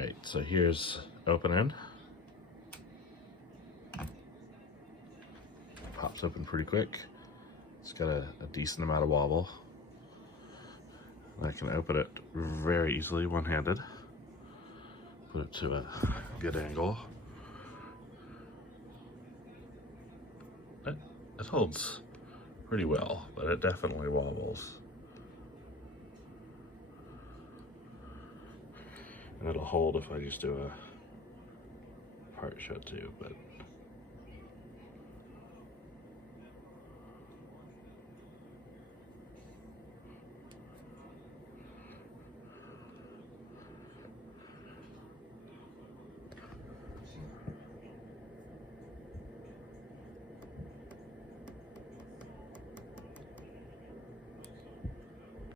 right, so here's open end. Pops open pretty quick. It's got a decent amount of wobble. I can open it very easily one-handed. Put it to a good angle. It holds pretty well, but it definitely wobbles. And it'll hold if I just do a part shut too, but